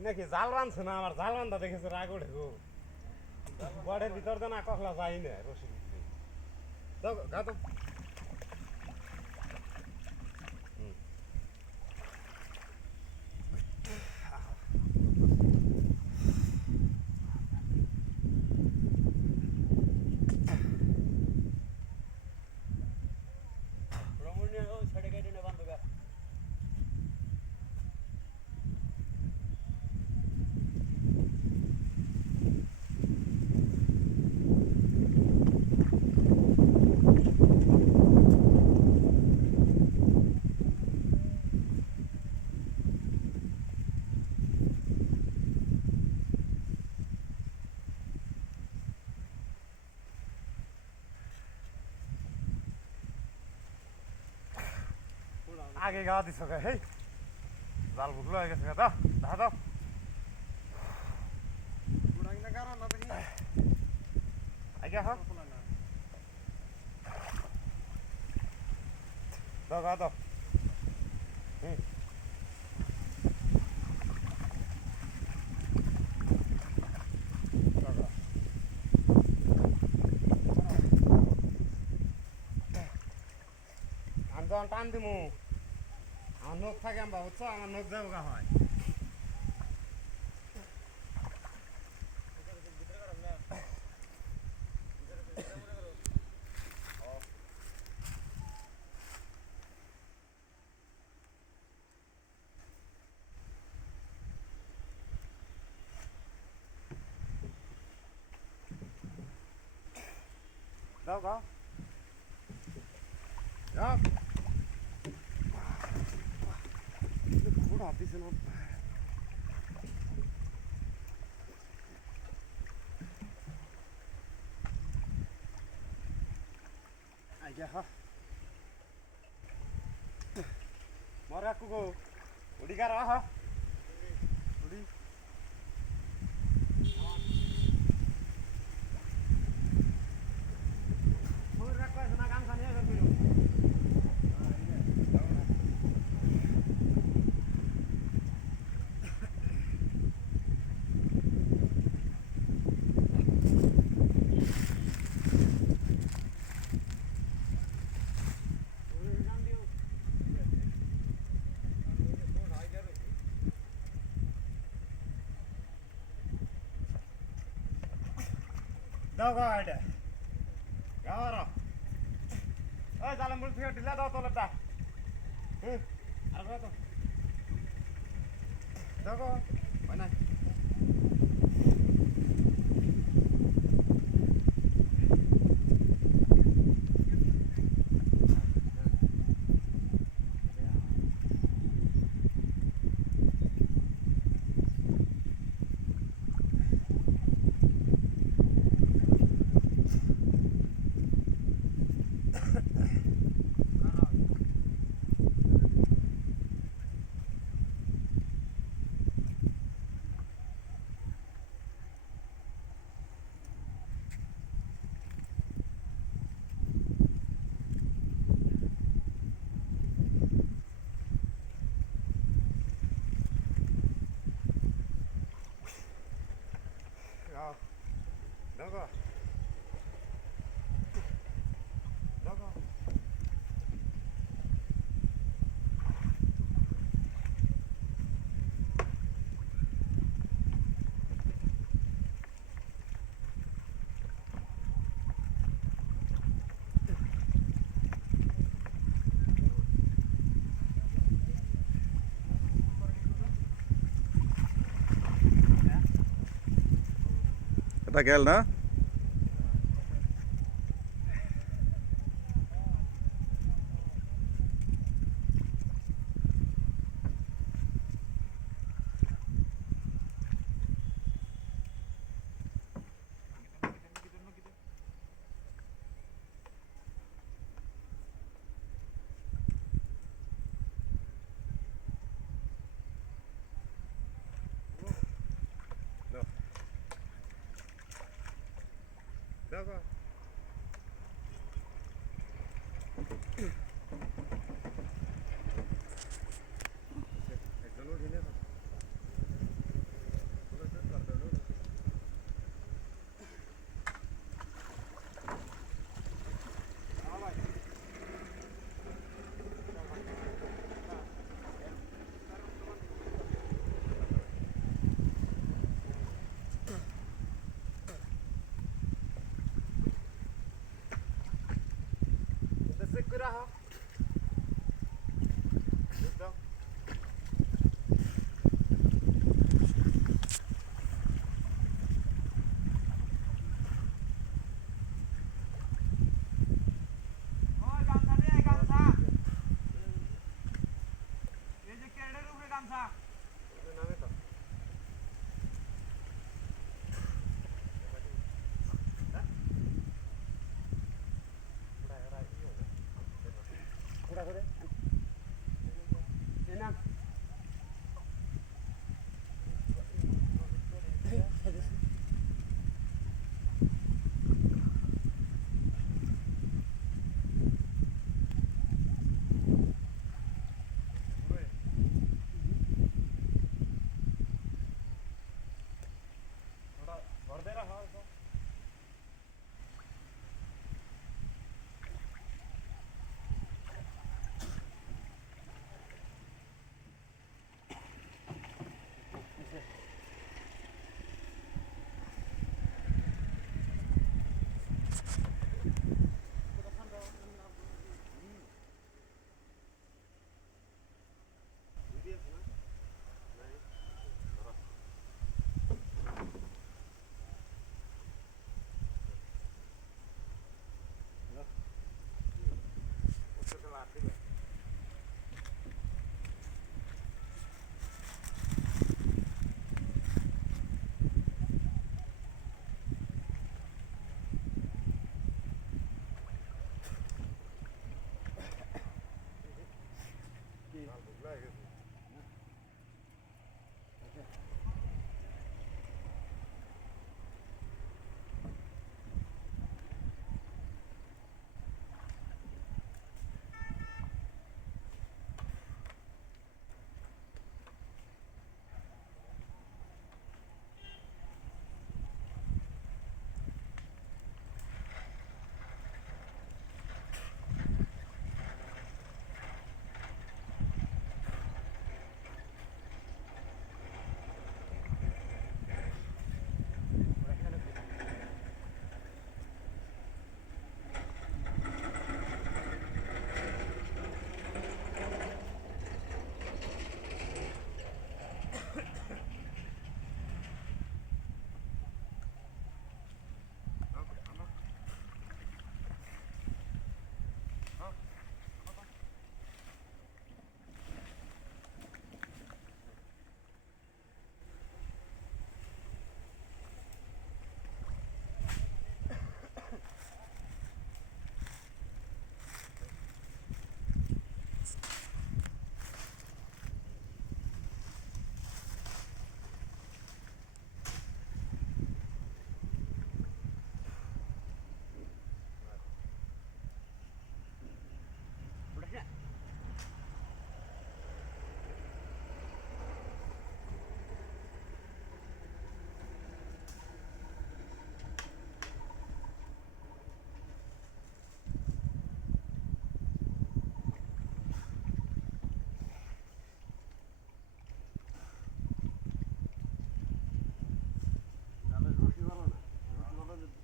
নাকি জাল বানছে না আমার জাল বান্ধা দেখেছে রাগ ওঠে গো বড়ের ভিতর তো না কখলা যাই না রশির ভিতরে দাও গা তো আগে গাওয়া দিছ গে হেই জাল ভুগলো হয়ে গেছে দাও দেখা দাও আগে হ দাও গা দাও আমি যখন টান দিমু আমার নখ থাকে আমরা বুঝছো আমার নখ যাবো গা হয় দাও গা যাও ঘোড়া দিছে না আগে হ মরা কুকো উড়ি গার হ উড়ি দাও গা এটা গাওয়ার ওই জালে মুল থেকে ঢিলা দাও তলেরটা আর তো দাও গো হয় না দাও গো দাও গো এটা গেল না দাও গো একজন ঢিলে করে না थोड़ा भर दे रहा है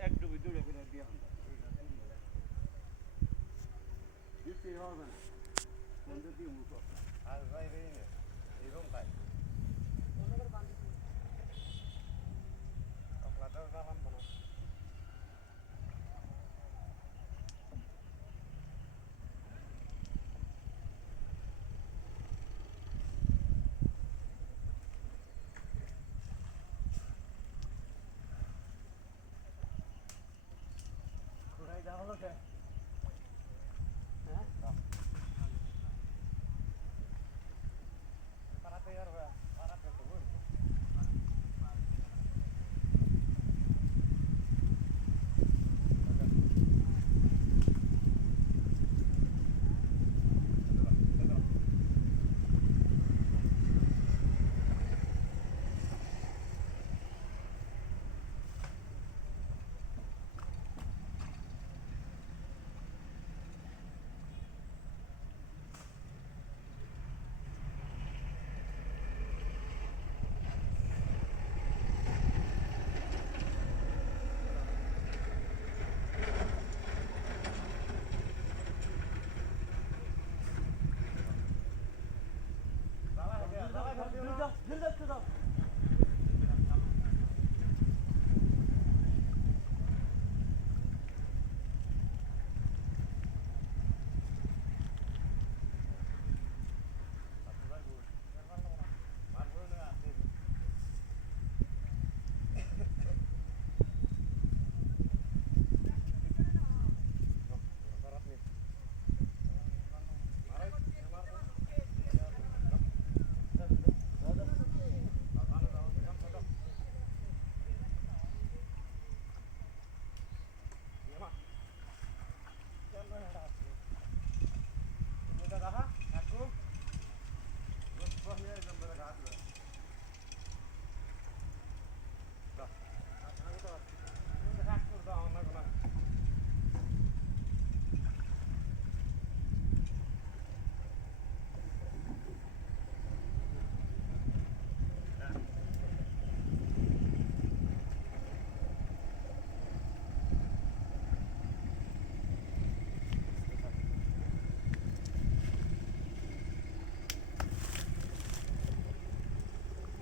এক ডুবি দূরে ফিরে দিয়ে দিতে হবে না বন্ধু দিয়ে মুখ আর ভাই রে এরকম তাই আপনাদের জানান বলো ঘুরাই দেওয়া হলো কে হ্যাঁ পারাতে আর পারাতে তো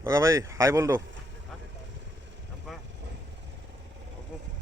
बघा भाई हाय बोल दो Apa? Apa?